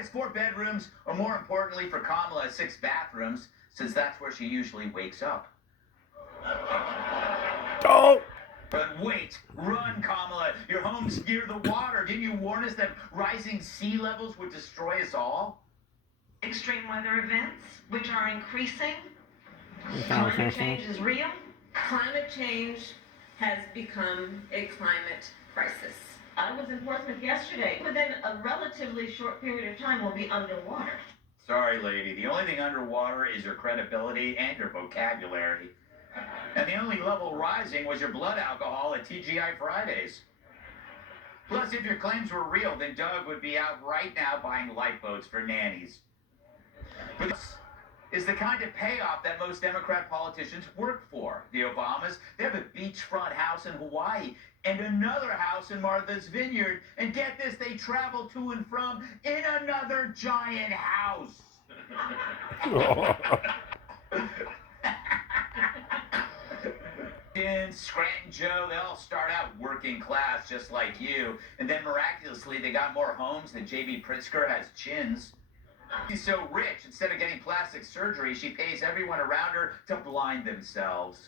has 4 bedrooms, or more importantly for Kamala, 6 bathrooms, since that's where she usually wakes up. Oh! But wait, run, Kamala. Your home's near the water. Didn't you warn us that rising sea levels would destroy us all? Extreme weather events, which are increasing. Climate change is real. Climate change has become a climate crisis. I was in Portsmouth yesterday. Within a relatively short period of time, we'll be underwater. Sorry, lady. The only thing underwater is your credibility and your vocabulary. And the only level rising was your blood alcohol at TGI Fridays. Plus, if your claims were real, then Doug would be out right now buying lifeboats for nannies. But this is the kind of payoff that most Democrat politicians work for. The Obamas, they have a beachfront house in Hawaii and another house in Martha's Vineyard. And get this, they travel to and from in another giant house. Scranton Joe, they all start out working class just like you, and then miraculously they got more homes than J.B. Pritzker has chins. She's so rich, instead of getting plastic surgery, she pays everyone around her to blind themselves.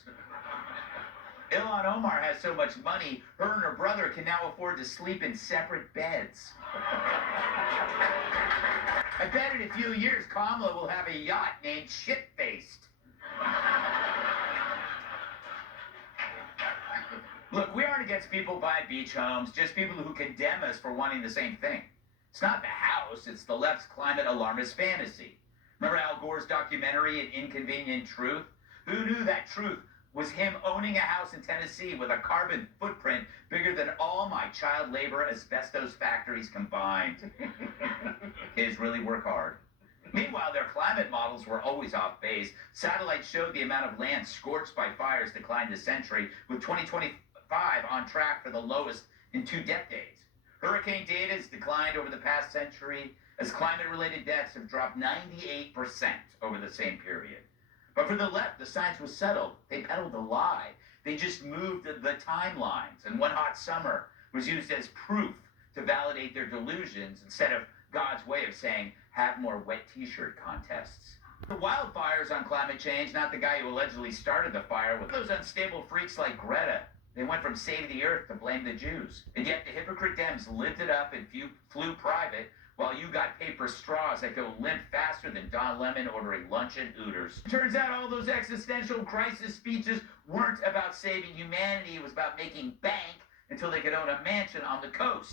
Ilhan Omar has so much money, her and her brother can now afford to sleep in separate beds. I bet in a few years Kamala will have a yacht named Shit-Faced. Look, we aren't against people buying beach homes, just people who condemn us for wanting the same thing. It's not the house, it's the left's climate alarmist fantasy. Remember Al Gore's documentary, An Inconvenient Truth? Who knew that truth was him owning a house in Tennessee with a carbon footprint bigger than all my child labor asbestos factories combined? Kids really work hard. Meanwhile, their climate models were always off base. Satellites showed the amount of land scorched by fires declined a century, with 2025 on track for the lowest in 2 decades. Hurricane data has declined over the past century as climate-related deaths have dropped 98% over the same period. But for the left, the science was settled. They peddled a lie. They just moved the timelines, and one hot summer was used as proof to validate their delusions instead of God's way of saying, have more wet t-shirt contests. The wildfires on climate change, not the guy who allegedly started the fire, with those unstable freaks like Greta. They went from save the earth to blame the Jews. And yet the hypocrite Dems lived it up and flew private, while you got paper straws that go limp faster than Don Lemon ordering lunch at Hooters. Turns out all those existential crisis speeches weren't about saving humanity. It was about making bank until they could own a mansion on the coast.